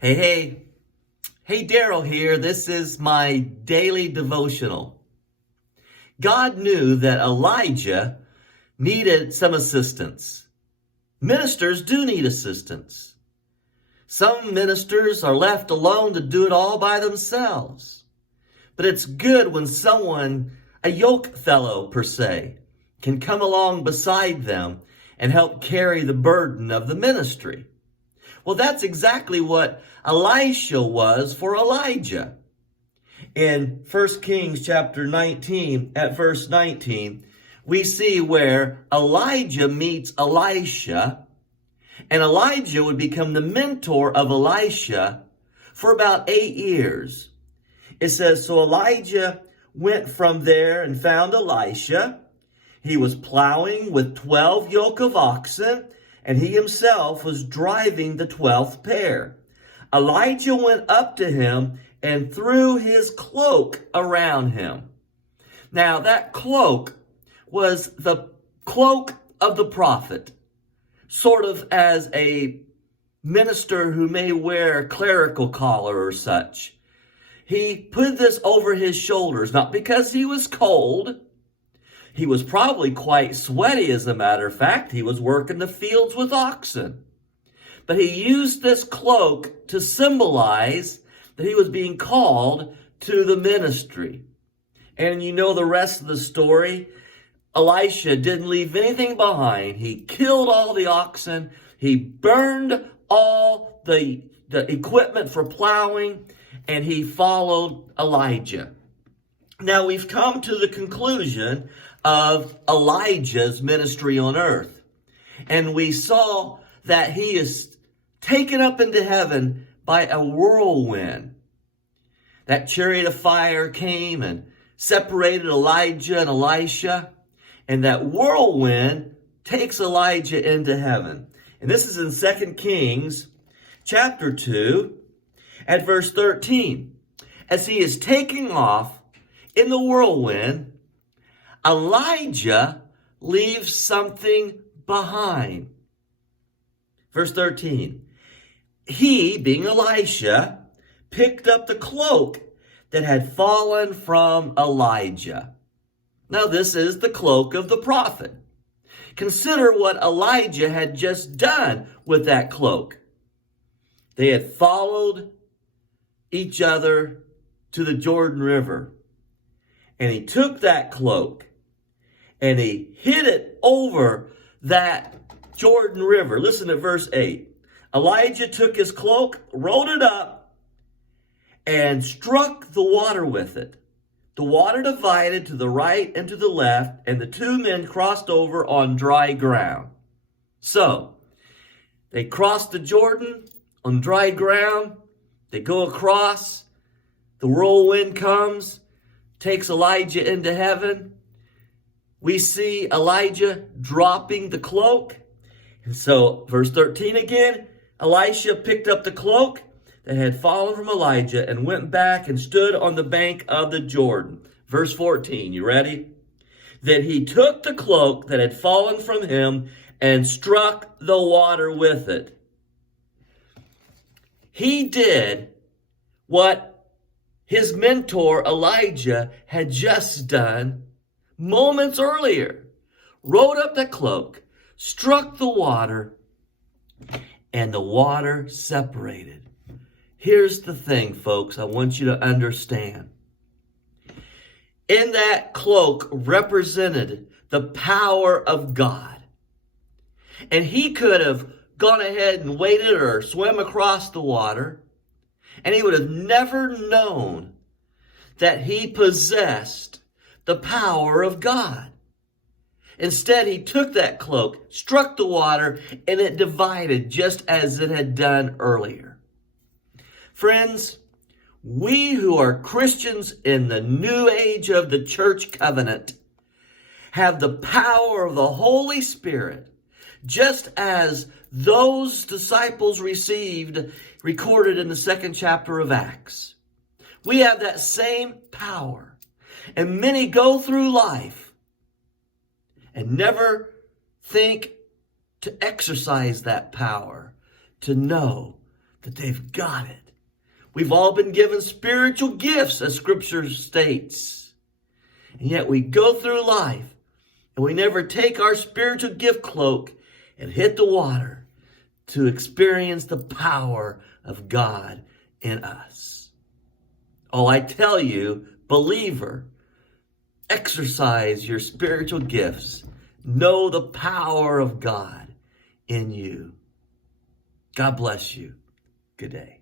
Hey, Daryl here. This is my daily devotional. God knew that Elijah needed some assistance. Ministers do need assistance. Some ministers are left alone to do it all by themselves. But it's good when someone, a yoke fellow per se, can come along beside them and help carry the burden of the ministry. Well, that's exactly what Elisha was for Elijah. In 1 Kings chapter 19, at verse 19, we see where Elijah meets Elisha, and Elijah would become the mentor of Elisha for about 8 years. It says, so Elijah went from there and found Elisha. He was plowing with 12 yoke of oxen, and he himself was driving the 12th pair. Elijah went up to him and threw his cloak around him. Now, that cloak was the cloak of the prophet, sort of as a minister who may wear a clerical collar or such. He put this over his shoulders, not because he was cold. He was probably quite sweaty, as a matter of fact. He was working the fields with oxen. But he used this cloak to symbolize that he was being called to the ministry. And you know the rest of the story. Elisha didn't leave anything behind. He killed all the oxen. He burned all the equipment for plowing. And he followed Elijah. Now we've come to the conclusion of Elijah's ministry on earth. And we saw that he is taken up into heaven by a whirlwind. That chariot of fire came and separated Elijah and Elisha. And that whirlwind takes Elijah into heaven. And this is in 2 Kings chapter 2 at verse 13. As he is taking off in the whirlwind, Elijah leaves something behind. Verse 13. He, being Elisha, picked up the cloak that had fallen from Elijah. Now this is the cloak of the prophet. Consider what Elijah had just done with that cloak. They had followed each other to the Jordan River. And he took that cloak and he hid it over that Jordan River. Listen to verse 8. Elijah took his cloak, rolled it up, and struck the water with it. The water divided to the right and to the left, and the two men crossed over on dry ground. So, they crossed the Jordan on dry ground. They go across. The whirlwind comes, takes Elijah into heaven. We see Elijah dropping the cloak. And so, verse 13 again, Elisha picked up the cloak that had fallen from Elijah and went back and stood on the bank of the Jordan. Verse 14, you ready? Then he took the cloak that had fallen from him and struck the water with it. He did what his mentor Elijah had just done moments earlier. Rolled up the cloak, struck the water, and the water separated. Here's the thing, folks, I want you to understand. In that cloak represented the power of God. And he could have gone ahead and waded or swam across the water, and he would have never known that he possessed the power of God. Instead, he took that cloak, struck the water, and it divided just as it had done earlier. Friends, we who are Christians in the new age of the church covenant have the power of the Holy Spirit, just as those disciples received, recorded in the 2nd chapter of Acts. We have that same power. And many go through life and never think to exercise that power, to know that they've got it. We've all been given spiritual gifts, as Scripture states. And yet we go through life and we never take our spiritual gift cloak and hit the water to experience the power of God in us. Oh, I tell you, believer, exercise your spiritual gifts. Know the power of God in you. God bless you. Good day.